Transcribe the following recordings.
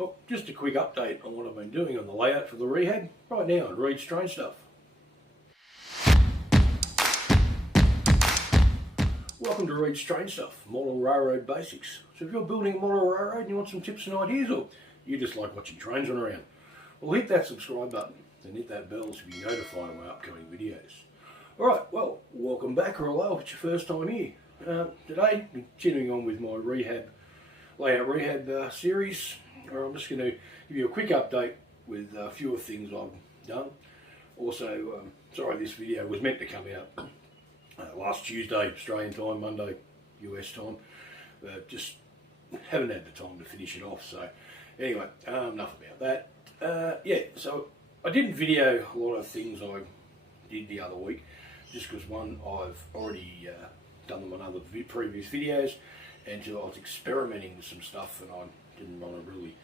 Well, just a quick update on what I've been doing on the layout for the rehab right now on Reid Strange Stuff. Welcome to Reid Strange Stuff, Model Railroad Basics. So if you're building a model railroad and you want some tips and ideas, or you just like watching trains run around, well, hit that subscribe button and hit that bell to be notified of my upcoming videos. Alright, well, welcome back, or hello if it's your first time here. Today, continuing on with my layout rehab series, I'm just going to give you a quick update with a few of the things I've done. Also, sorry, this video was meant to come out last Tuesday, Australian time, Monday, US time, but just haven't had the time to finish it off. So anyway, enough about that. Yeah, so I didn't video a lot of things I did the other week, just because one, I've already done them on other previous videos, and two, I was experimenting with some stuff and I didn't want to really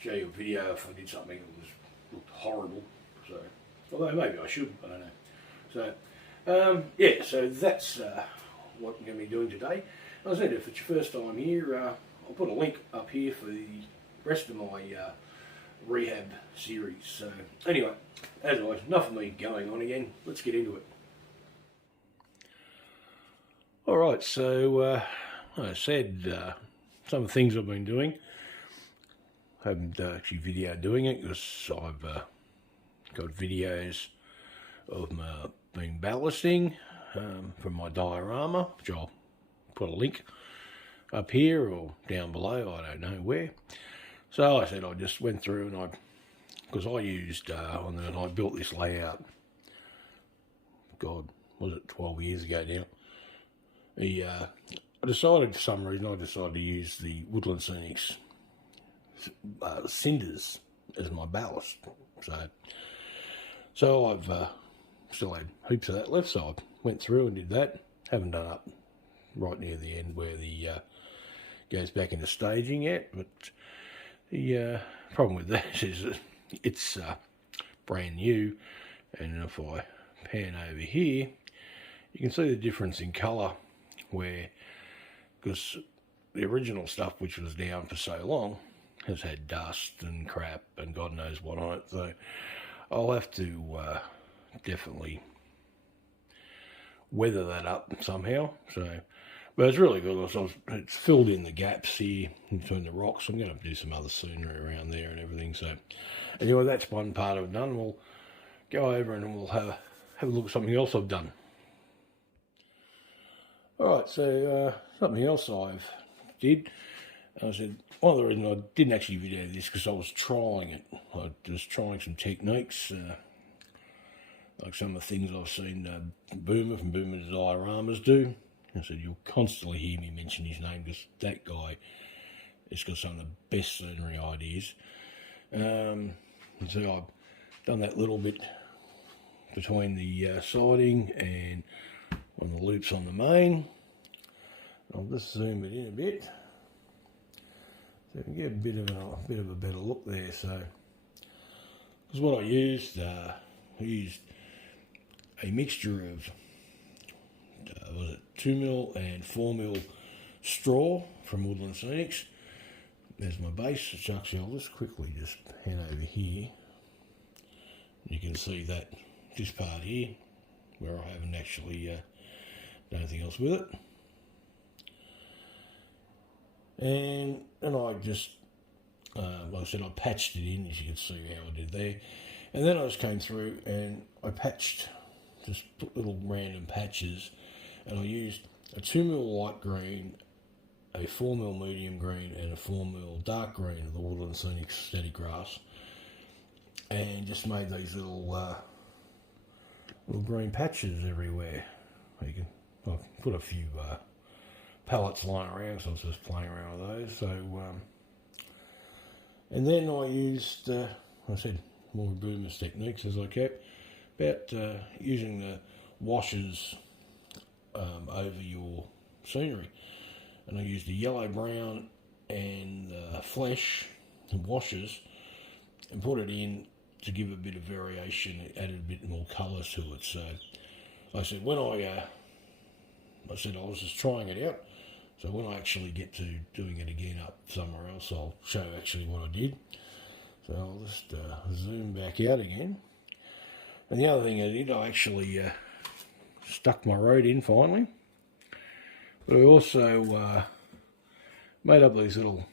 show you a video if I did something that looked horrible. So, although maybe I should, I don't know. So yeah, so that's what I'm going to be doing today. As I said, if it's your first time here, I'll put a link up here for the rest of my rehab series. So anyway, as always, enough of me going on again, let's get into it. Alright, so I said some of the things I've been doing. I haven't actually videoed doing it because I've got videos of my been ballasting from my diorama, which I'll put a link up here or down below, I don't know where. So I said I just went through and because I used, and I built this layout, God, was it 12 years ago now? I decided for some reason, to use the Woodland Scenics cinders as my ballast. So I've still had heaps of that left, so I went through and did that. Haven't done up right near the end where the goes back into staging yet, but the problem with that is that it's brand new, and if I pan over here, you can see the difference in colour, where, because the original stuff, which was down for so long, has had dust and crap and God knows what on it, so I'll have to definitely weather that up somehow. So, but it's really good. It's filled in the gaps here between the rocks. I'm going to do some other scenery around there and everything. So anyway, that's one part I've done. We'll go over and we'll have a look at something else I've done. Alright, so something else I've did. I said, one of the reasons I didn't actually video this because I was trying it. I was trying some techniques, like some of the things I've seen Boomer from Boomer's dioramas do. I said, you'll constantly hear me mention his name because that guy has got some of the best scenery ideas. And so I've done that little bit between the siding and on the loops on the main. I'll just zoom it in a bit so you can get a bit of a better look there. So, because what I used a mixture of was it 2mm and 4mm straw from Woodland Scenics. There's my base. It's actually, I'll just quickly pan over here. You can see that this part here, where I haven't actually done anything else with it. And I just, like I said, I patched it in, as you can see how I did there. And then I just came through and I patched, just put little random patches, and I used a 2mm light green, a 4mm medium green, and a 4mm dark green of the Woodland Scenic Steady Grass, and just made these little green patches everywhere. You can, I've put a few pallets lying around, so I was just playing around with those. So, and then I used, I said, more Boomer's techniques as I kept, about using the washes over your scenery. And I used the yellow, brown and flesh and washes and put it in to give a bit of variation. It added a bit more colour to it. So I said, when I was just trying it out, So when I actually get to doing it again up somewhere else, I'll show actually what I did. So I'll just zoom back out again. And the other thing I did, I actually stuck my road in finally. But I also made up these little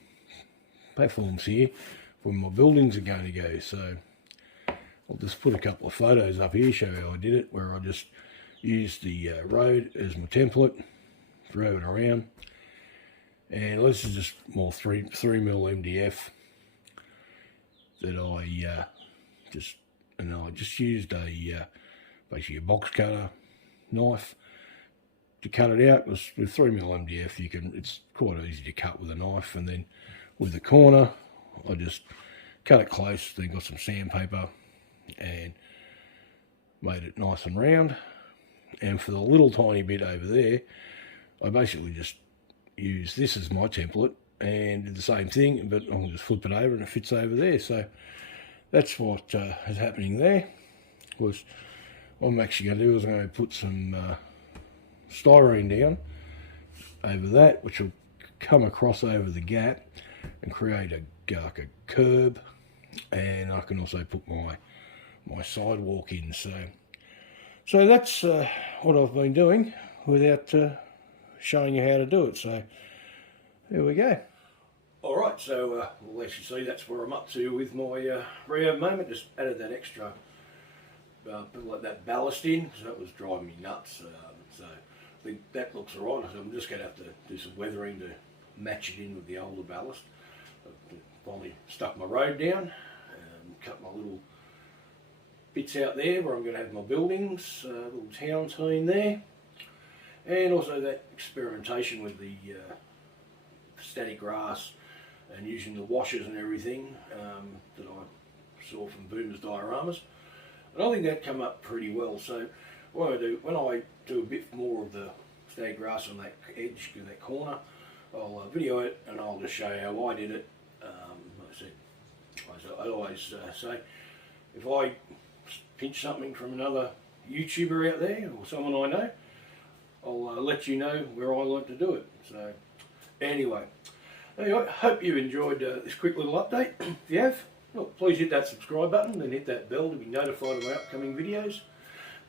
platforms here where my buildings are going to go. So I'll just put a couple of photos up here, show how I did it, where I just used the road as my template, drove it around. And this is just more 3mm MDF that I just used a basically a box cutter knife to cut it out. With 3mm MDF, it's quite easy to cut with a knife, and then with the corner, I just cut it close. Then got some sandpaper and made it nice and round. And for the little tiny bit over there, I basically just used this as my template and did the same thing, but I'll just flip it over and it fits over there. So that's what is happening there. What I'm actually going to do is I'm going to put some styrene down over that, which will come across over the gap and create like a curb, and I can also put my sidewalk in. So that's what I've been doing without showing you how to do it. So there we go. All right, so we'll actually see that's where I'm up to with my rehab moment. Just added that extra bit like that ballast in, because that was driving me nuts. So I think that looks all right. So I'm just going to have to do some weathering to match it in with the older ballast. I finally stuck my road down, cut my little bits out there where I'm going to have my buildings, little town team there, and also that experimentation with the static grass and using the washers and everything that I saw from Boomer's dioramas. And I think that came up pretty well. So what I do, when I do a bit more of the static grass on that edge, in that corner, I'll video it and I'll just show you how I did it. I always say, if I pinch something from another YouTuber out there or someone I know, I'll let you know where I like to do it. So anyway, hope you enjoyed this quick little update. If you have, look, please hit that subscribe button and hit that bell to be notified of our upcoming videos.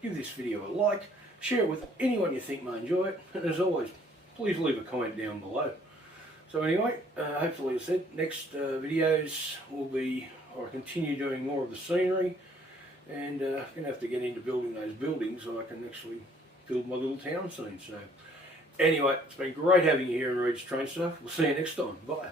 Give this video a like, share it with anyone you think may enjoy it, and as always, please leave a comment down below. So anyway, hopefully, as I said, next videos will be, or continue doing more of the scenery, and I'm going to have to get into building those buildings so I can actually build my little town scene. So anyway, it's been great having you here in Reid's Train Stuff. We'll see you next time. Bye.